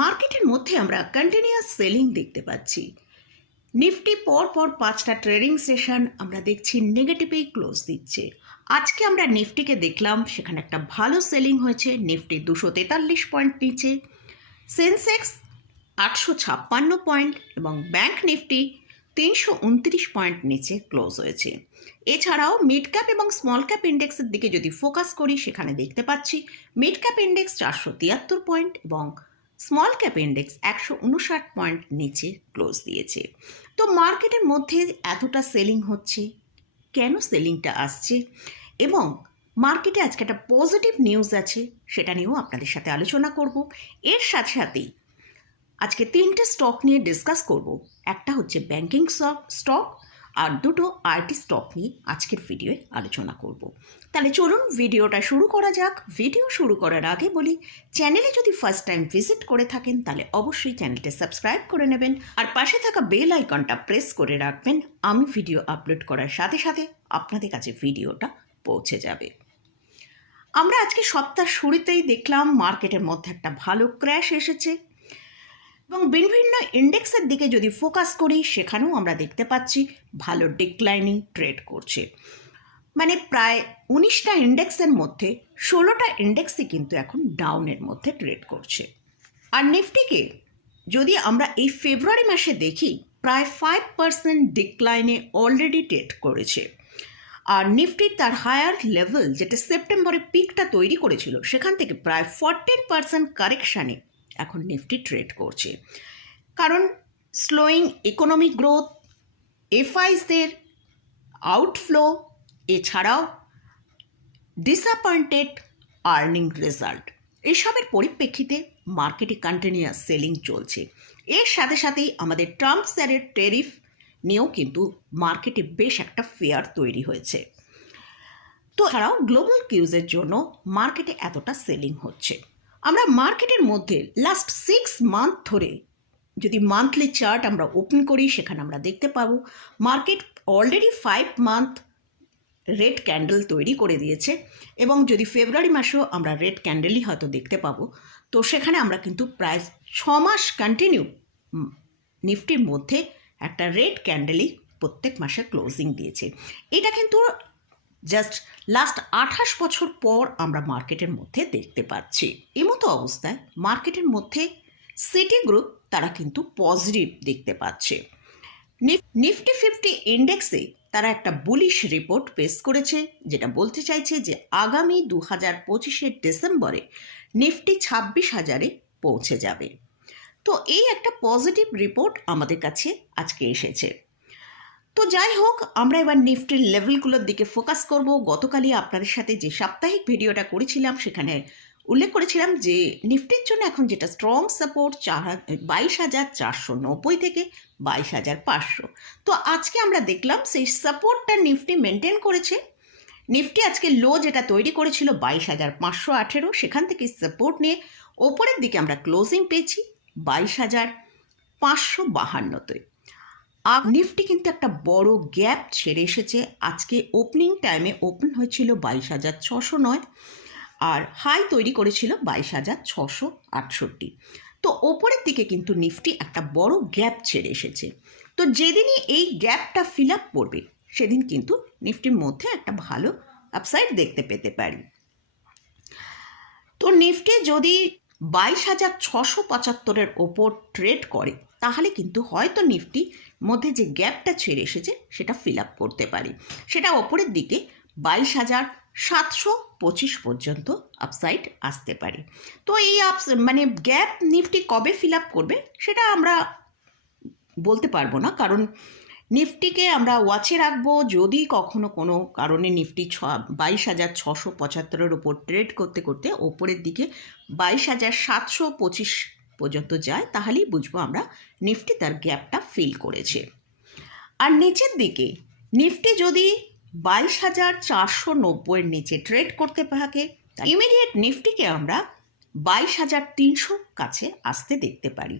মার্কেটের মধ্যে আমরা কন্টিনিউয়াস সেলিং দেখতে পাচ্ছি। নিফটি পর পর পাঁচটা ট্রেডিং সেশন আমরা দেখছি নেগেটিভেই ক্লোজ দিচ্ছে। আজকে আমরা নিফটিকে দেখলাম, সেখানে একটা ভালো সেলিং হয়েছে, নিফটি দুশো তেতাল্লিশ পয়েন্ট নিচে। সেন্সেক্স আটশো ছাপ্পান্ন পয়েন্ট এবং ব্যাংক নিফটি তিনশো উনত্রিশ পয়েন্ট নিচে ক্লোজ হয়েছে। এছাড়াও মিড ক্যাপ এবং স্মল ক্যাপ ইন্ডেক্সের দিকে যদি ফোকাস করি, সেখানে দেখতে পাচ্ছি মিড ক্যাপ ইন্ডেক্স চারশো তিয়াত্তর পয়েন্ট এবং স্মল ক্যাপ ইন্ডেক্স একশো উনষাট পয়েন্ট নিচে ক্লোজ দিয়েছে। তো মার্কেটের মধ্যে এতটা সেলিং হচ্ছে? কেন সেলিংটা আসছে? এবং মার্কেটে আজকে একটা পজিটিভ নিউজ আছে, সেটা নিয়েও আপনাদের সাথে আলোচনা করব। এর সাথে সাথেই আজকে তিনটে স্টক নিয়ে ডিসকাস করব। একটা হচ্ছে ব্যাংকিং স্টক আর দুটো আরটি স্টক নিয়ে আজকের ভিডিওয়ে আলোচনা করব। তাহলে চলুন ভিডিওটা শুরু করা যাক। ভিডিও শুরু করার আগে বলি চ্যানেলে যদি ফার্স্ট টাইম ভিজিট করে থাকেন, তাহলে অবশ্যই চ্যানেলটা সাবস্ক্রাইব করে নেবেন। আর পাশে থাকা বেল আইকনটা প্রেস করে রাখবেন। আমি ভিডিও আপলোড করার সাথে সাথে আপনাদের কাছে ভিডিওটা পৌঁছে যাবে। আমরা আজকে সপ্তাহ শুরুতেই দেখলাম মার্কেটের মধ্যে একটা ভালো ক্র্যাশ এসেছে। এবং বিভিন্ন ইন্ডেক্সের দিকে যদি ফোকাস করি, সেখানেও আমরা দেখতে পাচ্ছি ভালো ডিক্লাইনিং ট্রেড করছে। মানে প্রায় উনিশটা ইন্ডেক্সের মধ্যে ষোলোটা ইন্ডেক্সই কিন্তু এখন ডাউনের মধ্যে ট্রেড করছে। আর নিফটিকে যদি আমরা এই ফেব্রুয়ারি মাসে দেখি, প্রায় ফাইভ পার্সেন্ট ডিক্লাইনে অলরেডি ট্রেড করেছে। আর নিফটির তার হায়ার লেভেল যেটা সেপ্টেম্বরে পিকটা তৈরি করেছিল, সেখান থেকে প্রায় ফরটিন পার্সেন্ট কারেকশানে এখন নিফটি ট্রেড করছে। কারণ স্লোয়িং ইকোনমিক গ্রোথ এফআইসদের আউটফ্লো এছাড়াও ডিসঅ্যাপয়েন্টেড আর্নিং রেজাল্ট এসবের পরিপ্রেক্ষিতে মার্কেটে কন্টিনিউয়াস সেলিং চলছে। এর সাথে সাথেই আমাদের ট্রাম্প স্যারের টেরিফ নিয়েও কিন্তু মার্কেটে বেশ একটা ফেয়ার তৈরি হয়েছে। তো ছাড়াও গ্লোবাল কিউজের জন্য মার্কেটে এতটা সেলিং হচ্ছে। আমরা মার্কেটের মধ্যে লাস্ট সিক্স মান্থ ধরে যদি মান্থলি চার্ট আমরা ওপেন করি, সেখানে আমরা দেখতে পাবো market already five month red candle তৈরি করে দিয়েছে এবং যদি ফেব্রুয়ারি মাসেও আমরা রেড ক্যান্ডেলই হয়তো দেখতে পাবো, তো সেখানে আমরা কিন্তু প্রায় ছ মাস কন্টিনিউ নিফটির মধ্যে একটা রেড ক্যান্ডেলই প্রত্যেক মাসে ক্লোজিং দিয়েছে। এটা কিন্তু জাস্ট লাস্ট আঠাশ বছর পর আমরা মার্কেটের মধ্যে দেখতে পাচ্ছি। এমতো অবস্থায় মার্কেটের মধ্যে সিটি গ্রুপ তারা কিন্তু পজিটিভ দেখতে পাচ্ছে। নিফটি ফিফটি ইন্ডেক্সে তারা একটা বুলিশ রিপোর্ট পেশ করেছে, যেটা বলতে চাইছে যে আগামী দু হাজার পঁচিশের ডিসেম্বরে নিফটি ছাব্বিশ হাজারে পৌঁছে যাবে। তো এই একটা পজিটিভ রিপোর্ট আমাদের কাছে আজকে এসেছে। তো যাই হোক, আমরা এবার নিফটির লেভেলগুলোর দিকে ফোকাস করব। গতকালই আপনাদের সাথে যে সাপ্তাহিক ভিডিওটা করেছিলাম, সেখানে উল্লেখ করেছিলাম যে নিফটির জন্য এখন যেটা স্ট্রং সাপোর্ট চার বাইশ হাজার চারশো নব্বই থেকে বাইশ হাজার পাঁচশো। তো আজকে আমরা দেখলাম সেই সাপোর্টটা নিফটি মেনটেন করেছে। নিফটি আজকে লো যেটা তৈরি করেছিল বাইশ হাজার পাঁচশো আঠেরো, সেখান থেকে সাপোর্ট নিয়ে ওপরের দিকে আমরা ক্লোজিং পেয়েছি বাইশ হাজার পাঁচশো বাহান্নতে। আর নিফটি কিন্তু একটা বড় গ্যাপ ছেড়ে এসেছে। আজকে ওপেনিং টাইমে ওপেন হয়েছিল বাইশ হাজার ছশো নয় আর হাই তৈরি করেছিল বাইশ হাজার ছশো আটষট্টি। তো ওপরের দিকে কিন্তু নিফটি একটা বড় গ্যাপ ছেড়ে এসেছে। তো যেদিনই এই গ্যাপটা ফিল আপ করবে, সেদিন কিন্তু নিফটির মধ্যে একটা ভালো আপসাইড দেখতে পেতে পারি। তো নিফটি যদি বাইশ হাজার ছশো পঁচাত্তরের ওপর ট্রেড করে তাহলে কিন্তু হয়তো নিফটি মধ্যে যে গ্যাপটা ছেড়ে এসেছে সেটা ফিল আপ করতে পারি। সেটা ওপরের দিকে বাইশ হাজার সাতশো পঁচিশ পর্যন্ত আপসাইড আসতে পারে। তো এই আপস মানে গ্যাপ নিফটি কবে ফিল আপ করবে সেটা আমরা বলতে পারব না। কারণ নিফটিকে আমরা ওয়াচে রাখব, যদি কখনো কোনো কারণে নিফটি ছ, বাইশ হাজার ছশো পঁচাত্তরের ওপর ট্রেড করতে করতে ওপরের দিকে বাইশ হাজার সাতশো পঁচিশ পর্যন্ত যায় তাহলেই বুঝব আমরা নিফটি তার গ্যাপটা ফিল করেছে। আর নিচের দিকে নিফটি যদি বাইশ হাজার চারশো নব্বইয়ের নিচে ট্রেড করতে থাকে ইমিডিয়েট নিফটিকে আমরা বাইশ হাজার তিনশো কাছে আসতে দেখতে পারি।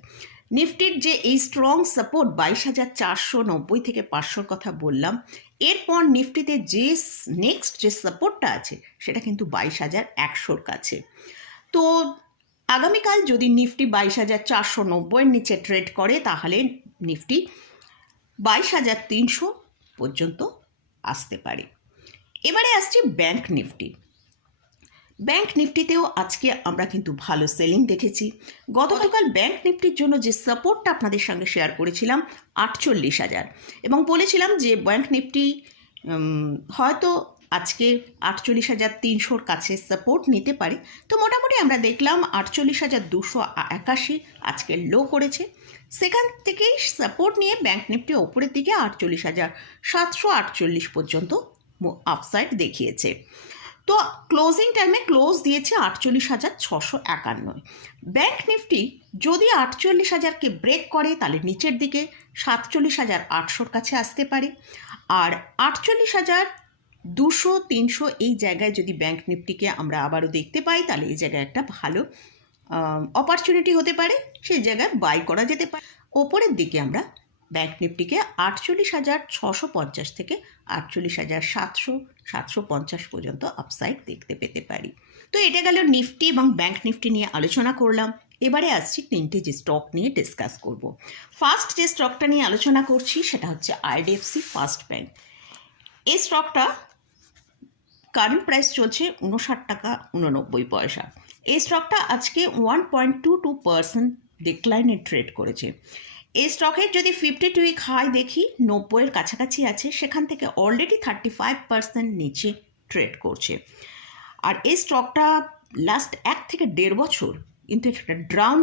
নিফটির যে এই স্ট্রং সাপোর্ট বাইশ হাজার চারশো নব্বই থেকে পাঁচশোর কথা বললাম এরপর নিফটিতে যে নেক্সট যে সাপোর্টটা আছে সেটা কিন্তু বাইশ হাজার একশোর কাছে। তো আগামীকাল যদি নিফটি বাইশ হাজার চারশো নব্বইয়ের নিচে ট্রেড করে, তাহলে নিফটি বাইশ হাজার তিনশো পর্যন্ত আসতে পারে। এবারে আসছি ব্যাংক নিফটি। ব্যাংক নিফটিতেও আজকে আমরা কিন্তু ভালো সেলিং দেখেছি। গতকাল ব্যাংক নিফটির জন্য যে সাপোর্টটা আপনাদের সঙ্গে শেয়ার করেছিলাম, আটচল্লিশ হাজার। এবং বলেছিলাম যে ব্যাংক নিফটি হয়তো আজকে আটচল্লিশ হাজার তিনশোর কাছে সাপোর্ট নিতে পারে। তো মোটামুটি আমরা দেখলাম আটচল্লিশ হাজার দুশো একাশি আজকে লো করেছে। সেখান থেকেই সাপোর্ট নিয়ে ব্যাংক নিফটি ওপরের দিকে আটচল্লিশ হাজার সাতশো আটচল্লিশ পর্যন্ত আপসাইড দেখিয়েছে। তো ক্লোজিং টাইমে ক্লোজ দিয়েছে আটচল্লিশ হাজার ছশো একান্নয় ব্যাংক নিফটি যদি আটচল্লিশ হাজারকে ব্রেক করে, তাহলে নিচের দিকে সাতচল্লিশ হাজার আটশোর কাছে আসতে পারে। আর আটচল্লিশ হাজার দুশো, তিনশো এই জায়গায় যদি ব্যাংক নিফটিকে আমরা আবারও দেখতে পাই, তাহলে এই জায়গায় একটা ভালো অপরচুনিটি হতে পারে। সেই জায়গায় বাই করা যেতে পারে। ওপরের দিকে আমরা ব্যাংক নিফটিকে আটচল্লিশ হাজার ছশো পঞ্চাশ থেকে আটচল্লিশ হাজার সাতশো সাতশো পঞ্চাশ পর্যন্ত আপসাইড দেখতে পেতে পারি। তো এটা গেল নিফটি এবং ব্যাংক নিফটি নিয়ে আলোচনা করলাম। এবারে আসছি তিনটে যে স্টক নিয়ে ডিসকাস করব। ফার্স্ট যে স্টকটা নিয়ে আলোচনা করছি, সেটা হচ্ছে আইডিএফসি ফার্স্ট ব্যাংক এই স্টকটা কারেন্ট প্রাইস চলছে উনষাট টাকা উননব্বই পয়সা। এই স্টকটা আজকে one point two two percent ডিক্লাইনে trade করেছে। এই স্টকের যদি ফিফটি টু উইক হাই দেখি, নব্বইয়ের কাছাকাছি আছে, সেখান থেকে অলরেডি থার্টি ফাইভ পার্সেন্ট নিচে ট্রেড করছে। আর এই স্টকটা লাস্ট এক থেকে দেড় বছর কিন্তু একটা ডাউন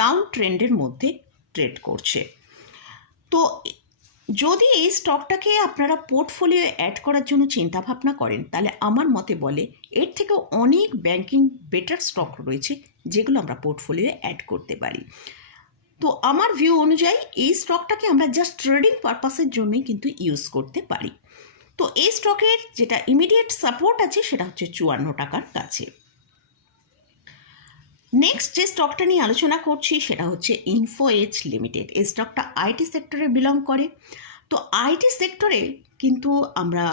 ডাউন ট্রেন্ডের মধ্যে ট্রেড করছে। তো যদি এই স্টকটাকে আপনারা পোর্টফোলিও অ্যাড করার জন্য চিন্তা ভাবনা করেন, তাহলে আমার মতে বলে এর থেকেও অনেক ব্যাংকিং বেটার স্টক রয়েছে যেগুলো আমরা পোর্টফোলিও অ্যাড করতে পারি। তো আমার ভিউ অনুযায়ী এই স্টকটাকে আমরা জাস্ট ট্রেডিং পারপাসের জন্যই কিন্তু ইউজ করতে পারি। তো এই স্টকের যেটা ইমিডিয়েট সাপোর্ট আছে সেটা হচ্ছে চুয়ান্ন টাকার কাছে। নেক্সট যে স্টকটা নিয়ে আলোচনা করছি, সেটা হচ্ছে ইনফো এজ লিমিটেড এই স্টকটা আইটি সেক্টরে বিলং করে। তো আইটি সেক্টরে কিন্তু আমরা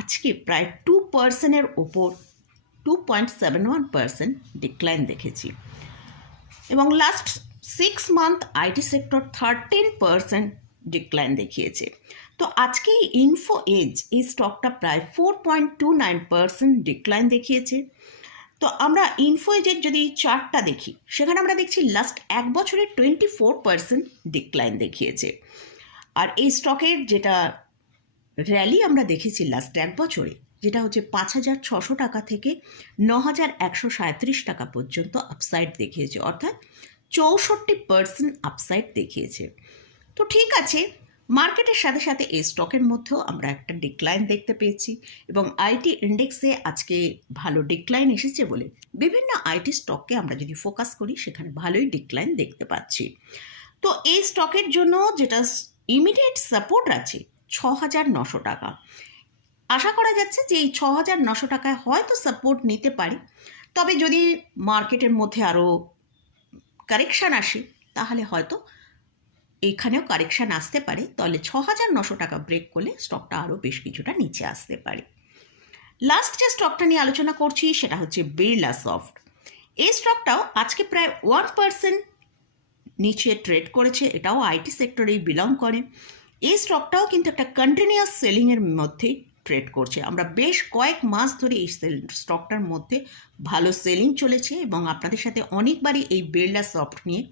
আজকে প্রায় টু পার্সেন্টের ওপর two point seven one percent decline দেখেছি। এবং last six month IT sector thirteen percent decline দেখিয়েছে। তো আজকে ইনফো এজ এই স্টকটা প্রায় four point two nine percent decline দেখিয়েছে। তো আমরা ইনফোয়েজের যদি চার্টটা দেখি, সেখানে আমরা দেখছি লাস্ট এক বছরে টোয়েন্টি ফোর পার্সেন্ট ডিক্লাইন দেখিয়েছে। আর এই স্টকের যেটা র্যালি আমরা দেখেছি লাস্ট এক বছরে, যেটা হচ্ছে পাঁচ হাজার ছশো টাকা থেকে ন হাজার একশো সাঁত্রিশ টাকা পর্যন্ত আপসাইড দেখিয়েছে, অর্থাৎ চৌষট্টি পার্সেন্ট আপসাইড দেখিয়েছে। তো ঠিক আছে মার্কেটের সাথে সাথে এই স্টকের মধ্যেও আমরা একটা ডিক্লাইন দেখতে পেয়েছি এবং আইটি ইন্ডেক্সে আজকে ভালো ডিক্লাইন এসেছে বলে বিভিন্ন আইটি স্টককে আমরা যদি ফোকাস করি, সেখানে ভালোই ডিক্লাইন দেখতে পাচ্ছি। তো এই স্টকের জন্য যেটা ইমিডিয়েট সাপোর্ট আছে ছ হাজার নশো টাকা। আশা করা যাচ্ছে যে এই ছ হাজার নশো টাকায় হয়তো সাপোর্ট নিতে পারি। তবে যদি মার্কেটের মধ্যে আরও কারেকশান আসে, তাহলে হয়তো এখানেও কারেকশান আসতে পারে, তাহলে ছ হাজার নশো টাকা ব্রেক করলে স্টকটা আরও বেশ কিছুটা নিচে আসতে পারে। লাস্ট যে স্টকটা নিয়ে আলোচনা করছি, সেটা হচ্ছে বিড়লা সফট এই স্টকটাও আজকে প্রায় ওয়ান পার্সেন্ট নিচে ট্রেড করেছে, এটাও আইটি সেক্টরেই বিলং করে। এই স্টকটাও কিন্তু একটা কন্টিনিউয়াস সেলিংয়ের মধ্যেই ট্রেড করছে। আমরা বেশ কয়েক মাস ধরে এই সেল স্টকটার মধ্যে ভালো সেলিং চলেছে এবং আপনাদের সাথে অনেকবারই এই বিড়লা সফট নিয়ে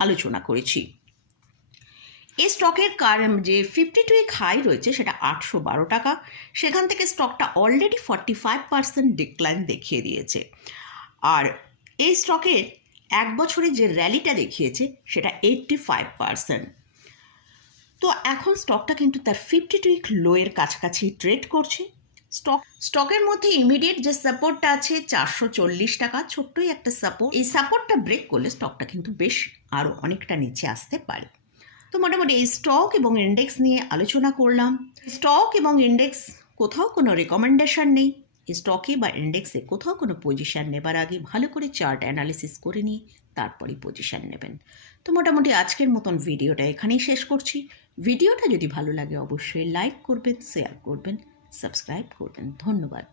আলোচনা করেছি। এই স্টকের কার যে ফিফটি টু উইক হাই রয়েছে সেটা আটশো বারো টাকা। সেখান থেকে স্টকটা already forty five percent decline দেখিয়ে দিয়েছে। আর এই স্টকের এক বছরে যে র্যালিটা দেখিয়েছে সেটা এইটটি ফাইভ পার্সেন্ট তো এখন স্টকটা কিন্তু তার ফিফটি টু উইক লোয়ের কাছাকাছি ট্রেড করছে। স্টক, স্টকের মধ্যে ইমিডিয়েট যে সাপোর্টটা আছে চারশো চল্লিশ টাকা, ছোট্টই একটা সাপোর্ট এই সাপোর্টটা ব্রেক করলে স্টকটা কিন্তু বেশ আরও অনেকটা নিচে আসতে পারে। তো মোটামুটি এই স্টক এবং ইন্ডেক্স নিয়ে আলোচনা করলাম। স্টক এবং ইন্ডেক্স কোথাও কোনো রেকমেন্ডেশন নেই। স্টকে বা ইন্ডেক্সে কোথাও কোনো পজিশান নেবার আগে ভালো করে চার্ট অ্যানালিসিস করে নিয়ে তারপরে পজিশান নেবেন। তো মোটামুটি আজকের মতন ভিডিওটা এখানেই শেষ করছি। ভিডিওটা যদি ভালো লাগে অবশ্যই লাইক করবেন শেয়ার করবেন সাবস্ক্রাইব করবেন। ধন্যবাদ।